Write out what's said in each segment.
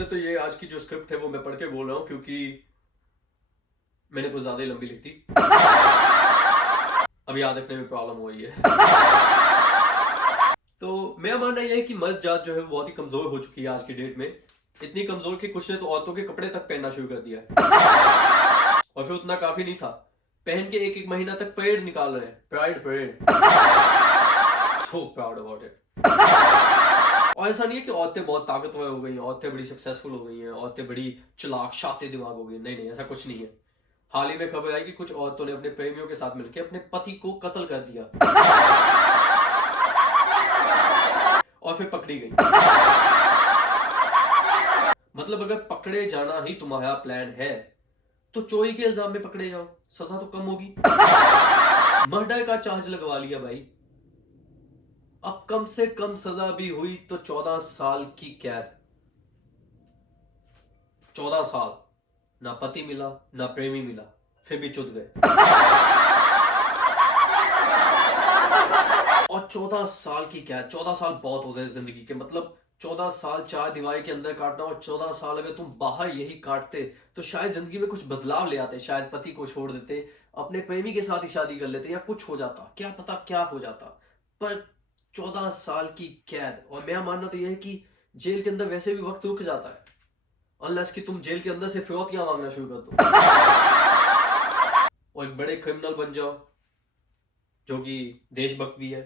पहले तो ये आज की जो स्क्रिप्ट है वो मैं पढ़ के बोल रहा हूँ क्योंकि मैंने कुछ ज्यादा ही लंबी लिख दी। अब याद रखने में प्रॉब्लम हो रही है। तो मेरा मानना यह है कि मर्द जात जो है वो बहुत ही कमजोर हो चुकी है आज की डेट में। इतनी कमजोर कि कुछ ने तो औरतों के कपड़े तक पहनना शुरू कर दिया है। और फिर उतना काफी नहीं था, पहन के एक एक महीना तक परेड निकाल रहे हैं, pride parade. So proud about it. और ऐसा नहीं है कि औरतें बहुत ताकतवर हो गई हैं, औरतें बड़ी सक्सेसफुल हो गई हैं, औरतें बड़ी चालाक शातिर दिमाग हो गई। नहीं नहीं, ऐसा कुछ नहीं है। हाल ही में खबर आई कि कुछ औरतों ने अपने प्रेमियों के साथ मिलकर अपने पति को कत्ल कर दिया और फिर पकड़ी गई। मतलब अगर पकड़े जाना ही तुम्हारा प्लान है तो चोरी के इल्जाम में पकड़े जाओ, सजा तो कम होगी। मर्डर का चार्ज लगवा लिया भाई, अब कम से कम सजा भी हुई तो 14 साल की कैद। 14 साल, ना पति मिला ना प्रेमी मिला, फिर भी चुद गए। और 14 साल की कैद। 14 साल बहुत होते हैं जिंदगी के। मतलब 14 साल चार दीवारी के अंदर काटना, और 14 साल अगर तुम बाहर यही काटते तो शायद जिंदगी में कुछ बदलाव ले आते। शायद पति को छोड़ देते, अपने प्रेमी के साथ ही शादी कर लेते, या कुछ हो जाता, क्या पता क्या हो जाता। पर 14 साल की कैद। और मेरा मानना तो यह है कि जेल के अंदर वैसे भी वक्त रुक जाता है, अनलेस कि तुम जेल के अंदर से फिरौतियां मांगना शुरू कर दो और एक बड़े क्रिमिनल बन जाओ जो कि देशभक्त भी है।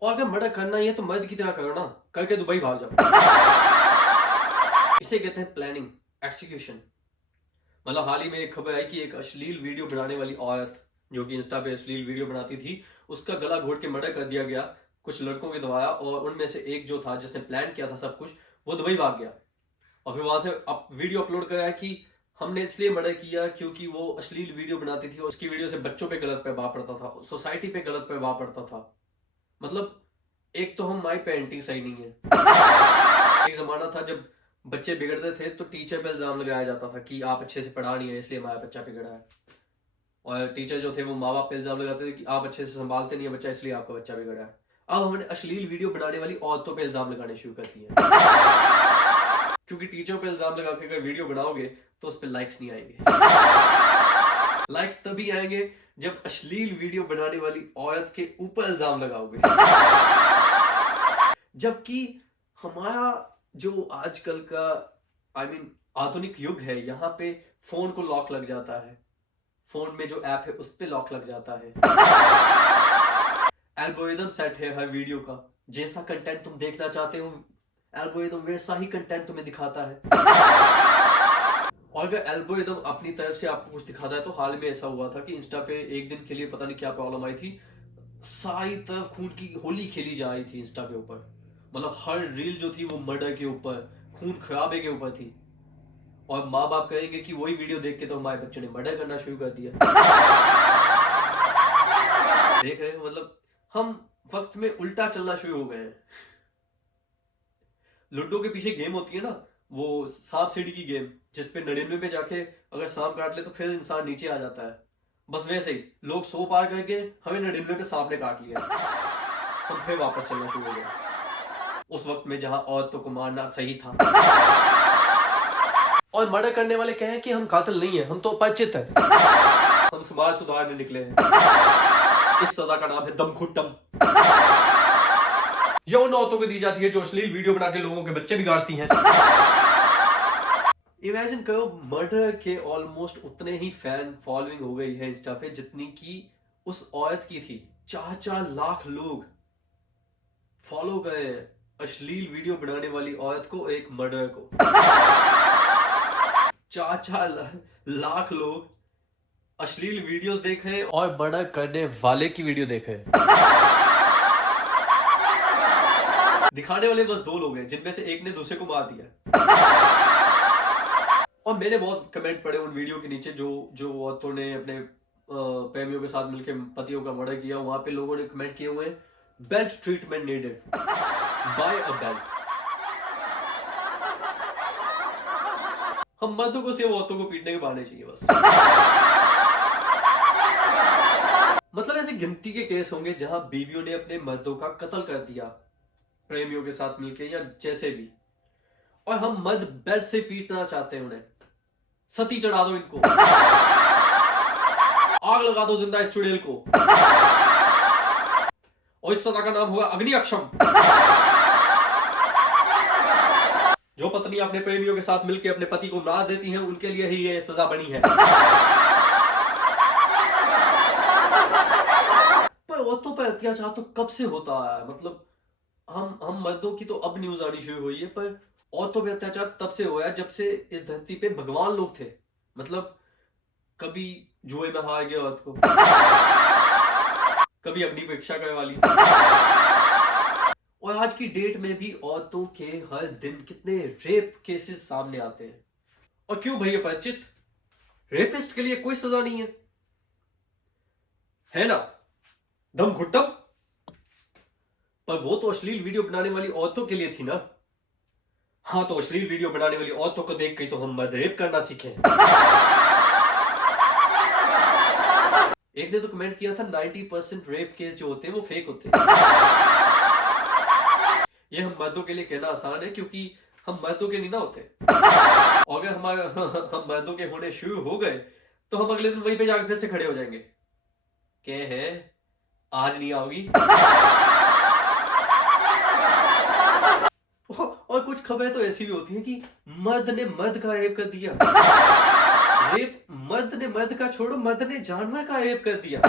और अगर मर्डर करना ही है तो मर्द की तरह करो ना, करके दुबई भाग जाओ। इसे कहते हैं प्लानिंग, एक्सिक्यूशन। मतलब हाल ही में एक खबर आई कि एक अश्लील वीडियो बनाने वाली औरत जो कि इंस्टा पे अश्लील वीडियो बनाती थी, उसका गला घोट के मर्डर कर दिया गया कुछ लड़कों के द्वारा। और उनमें से एक जो था जिसने प्लान किया था सब कुछ, वो दुबई भाग गया और फिर वहां से वीडियो अपलोड कराया कि हमने इसलिए मर्डर किया क्योंकि वो अश्लील वीडियो बनाती थी और उसकी वीडियो से बच्चों पे गलत प्रभाव पड़ता था, सोसाइटी पे गलत प्रभाव पड़ता था। मतलब एक तो हम माई पेरेंटिंग सही नहीं है। एक जमाना था जब बच्चे बिगड़ते थे तो टीचर पे इल्जाम लगाया जाता था कि आप अच्छे से पढ़ा नहीं है इसलिए हमारा बच्चा बिगड़ा है। और टीचर जो थे वो माँ बाप पे इल्जाम लगाते थे कि आप अच्छे से संभालते नहीं है बच्चा इसलिए आपका बच्चा बिगड़ा है। अब हमने अश्लील वीडियो बनाने वाली औरतों पे इल्जाम लगाने शुरू कर दिए, क्योंकि टीचर पे इल्जाम लगा के अगर वीडियो बनाओगे तो उस पर लाइक्स नहीं आएंगे। लाइक्स तभी आएंगे जब अश्लील वीडियो बनाने वाली औरत के ऊपर इल्जाम लगाओगे। जबकि हमारा जो आजकल का आधुनिक युग है, यहाँ पे फोन को लॉक लग जाता है, फोन में जो ऐप है उस पे लॉक लग जाता है। एल्गोरिदम सेट है हर वीडियो का, जैसा कंटेंट तुम देखना चाहते हो एल्गोरिदम वैसा ही कंटेंट तुम्हें दिखाता है। और अगर एल्गोरिदम अपनी तरफ से आपको कुछ दिखाता है तो हाल में ऐसा हुआ था कि इंस्टा पे एक दिन के लिए पता नहीं क्या प्रॉब्लम आई थी, सारी तरफ खून की होली खेली जा रही थी इंस्टा के ऊपर। मतलब हर रील जो थी वो मर्डर के ऊपर, खून खराबे के ऊपर थी। और माँ बाप कहेंगे कि वही वीडियो देख के तो हमारे बच्चों ने मर्डर करना शुरू कर दिया। देख रहे हो, मतलब हम वक्त में उल्टा चलना शुरू हो गए हैं। लूडो के पीछे गेम होती है ना, वो सांप सीढ़ी की गेम, जिसपे 99 पे जाके अगर सांप काट ले तो फिर इंसान नीचे आ जाता है। बस वैसे ही लोग 100 पार करके हमें 99 पे सांप ने काट लिया, हम फिर वापस चलना शुरू हो गए उस वक्त में जहां औरतों को मारना सही था। और मर्डर करने वाले कहें कि हम कातिल नहीं है, हम तो परिचित हैं, हम समाज सुधारने निकले हैं। इस सजा का नाम है दमखुट्टम। यह उन औरतों को दी जाती है जो अश्लील वीडियो बना के लोगों के बच्चे बिगाड़ती हैं। इमेजिन करो, मर्डर के ऑलमोस्ट उतने ही फैन फॉलोइंग हो गई है इंस्टा पे जितनी की उस औरत की थी। 4-4 लाख लोग फॉलो कर रहे हैं अश्लील वीडियो बनाने वाली औरत को, एक मर्डर को। 4-4 लाख लोग अश्लील वीडियोस देख रहे हैं और मर्डर करने वाले की वीडियो देख रहे हैं। दिखाने वाले बस 2 लोग हैं जिनमें से एक ने दूसरे को मार दिया। और मैंने बहुत कमेंट पढ़े उन वीडियो के नीचे जो औरतों ने अपने प्रेमियों के साथ मिलकर पतियों का मर्डर किया। वहां पे लोगों ने कमेंट किए हुए हैं, belt treatment needed, by a belt. हम मर्दों को सिर्फ औरतों को पीटने के बहाने चाहिए बस। मतलब ऐसे गिनती के केस होंगे जहां बीवियों ने अपने मर्दों का कत्ल कर दिया प्रेमियों के साथ मिलके या जैसे भी, और हम मर्द बेल्ट से पीटना चाहते हैं उन्हें, सती चढ़ा दो इनको, आग लगा दो जिंदा इस चुड़ैल को, और इस सजा का नाम होगा अग्नि अक्षम। जो पत्नी अपने प्रेमियों के साथ मिलकर अपने पति को मार देती हैं, उनके लिए ही ये सजा बनी है। पर औरतों पर अत्याचार तो कब से होता है, मतलब हम मर्दों की तो अब न्यूज आनी शुरू हुई है, पर औरतों पे अत्याचार तब से हुआ है जब से इस धरती पे भगवान लोग थे। मतलब कभी जुए में हार गया औरत को, कभी अग्नि परीक्षा करने वाली, और आज की डेट में भी औरतों के हर दिन कितने रेप केसेस सामने आते हैं। और क्यों भैया परिचित, रेपिस्ट के लिए कोई सजा नहीं है ना, दम घुट्टम। पर वो तो अश्लील वीडियो बनाने वाली औरतों के लिए थी ना। हाँ, तो अश्लील वीडियो बनाने वाली औरतों को देख के तो हम मर्द रेप करना सीखे। एक ने तो कमेंट किया था 90% रेप केस जो होते हैं वो फेक होते हैं। ये हम मर्दों के लिए कहना आसान है क्योंकि हम मर्दों के नहीं ना होते। और अगर हम मर्दों के होने शुरू हो गए तो हम अगले दिन वहीं पे जाकर फिर से खड़े हो जाएंगे। क्या है, आज नहीं आओगी? और कुछ खबरें तो ऐसी भी होती हैं कि मर्द ने मर्द का रेप कर दिया। रेप मर्द ने मर्द का छोड़ो, मर्द ने जानवर का रेप कर दिया।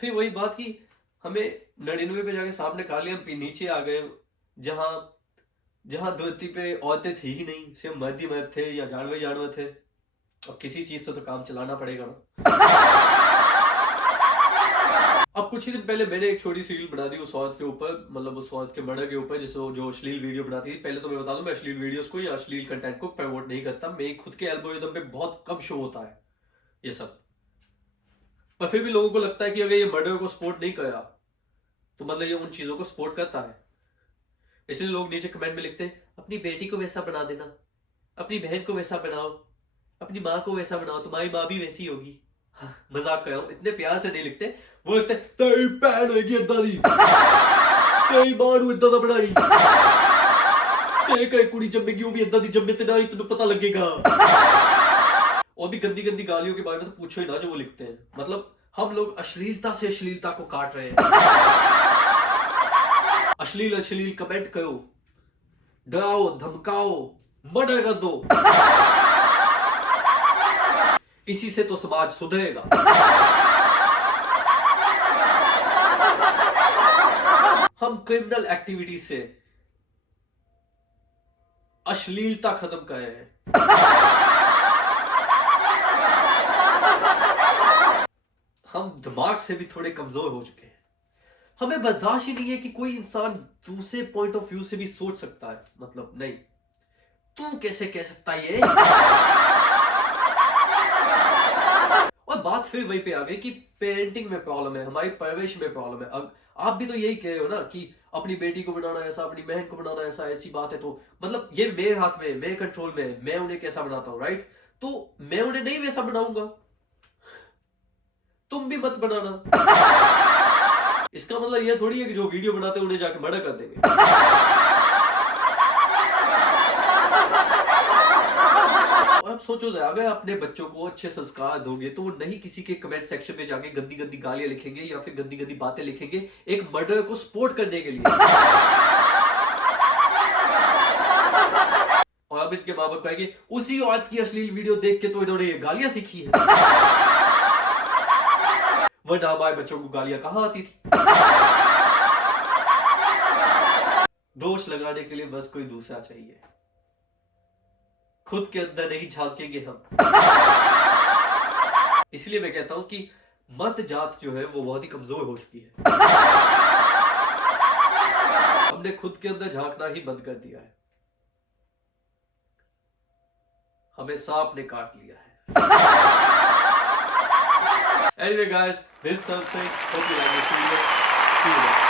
फिर वही बात की हमें 99 पे जाके सामने खा लिया, हम नीचे आ गए जहां धरती पे औरतें थी ही नहीं, सिर्फ मर्द ही मर्द थे या जानवर जानवर थे। और किसी चीज से तो काम चलाना पड़ेगा ना। अब कुछ ही दिन पहले मैंने एक छोटी सी रील बना दी उस औरत के ऊपर, मतलब उस औरत के मर्डर के ऊपर, जिसे जो अश्लील वीडियो बनाती थी। पहले तो मैं बता दूं, मैं अश्लील वीडियोस को या अश्लील कंटेंट को प्रमोट नहीं करता, मेरे खुद के एल्गोरिथम पे बहुत कम शो होता है ये सब। पर फिर भी लोगों को लगता है कि अगर ये मर्डर को सपोर्ट नहीं करा तो मतलब ये उन चीजों को सपोर्ट करता है। इसलिए लोग नीचे कमेंट में लिखते हैं, अपनी बेटी को वैसा बना देना, अपनी बहन को वैसा बनाओ, अपनी माँ को वैसा बनाओ, तुम्हारी माँ भी वैसी होगी। हाँ, मजाक कर रहा हूं, इतने प्यार से नहीं लिखते। वो लिखते तेरी भैन होगी इदा दी, तेरी मां नूं इदा दा बनाई, ते कई कुड़ी जम्मेगी वो भी इदा दी जम्मे ते ना ही तेनू पता लगेगा। और भी गंदी गंदी गालियों के बारे में तो पूछो ही ना जो वो लिखते हैं। मतलब हम लोग अश्लीलता से अश्लीलता को काट रहे हैं। अश्लील कमेंट करो, डराओ धमकाओ, मर्डर कर दो, इसी से तो समाज सुधरेगा। हम क्रिमिनल एक्टिविटी से अश्लीलता खत्म कर रहे हैं। हम दिमाग से भी थोड़े कमजोर हो चुके हैं। हमें बर्दाश्त ही नहीं है कि कोई इंसान दूसरे पॉइंट ऑफ व्यू से भी सोच सकता है। मतलब नहीं, तू कैसे कह सकता है ये? और बात फिर वहीं पे आ गई कि पेरेंटिंग में प्रॉब्लम है, हमारी परवरिश में प्रॉब्लम है। अब आप भी तो यही कह रहे हो ना कि अपनी बेटी को बनाना ऐसा, अपनी बहन को बनाना ऐसा, ऐसी बात है। तो मतलब ये मेरे हाथ में, मेरे कंट्रोल में, मैं उन्हें कैसा बनाता हूं, राइट? तो मैं उन्हें नहीं वैसा बनाऊंगा, तुम भी मत बनाना। इसका मतलब यह थोड़ी है कि जो वीडियो बनाते हैं उन्हें जाके मर्डर कर देंगे। और अब सोचो जरा, अगर अपने बच्चों को अच्छे संस्कार दोगे तो वो नहीं किसी के कमेंट सेक्शन में जाके गंदी गंदी गालियां लिखेंगे या फिर गंदी गंदी बातें लिखेंगे एक मर्डर को सपोर्ट करने के लिए। और अब इनके माँ बाप कहेंगे उसी औरत की अश्लील वीडियो देख के तो इन्होंने ये गालियां सीखी है। वरना हमारे बच्चों को गालियां कहां आती थी? दोष लगाने के लिए बस कोई दूसरा चाहिए, खुद के अंदर नहीं झांकेंगे हम। इसलिए मैं कहता हूं कि मर्द जात जो है वो बहुत ही कमजोर हो चुकी है। हमने खुद के अंदर झांकना ही बंद कर दिया है, हमें सांप ने काट लिया है। Anyway guys, this is something. Hope you like this video. See you later.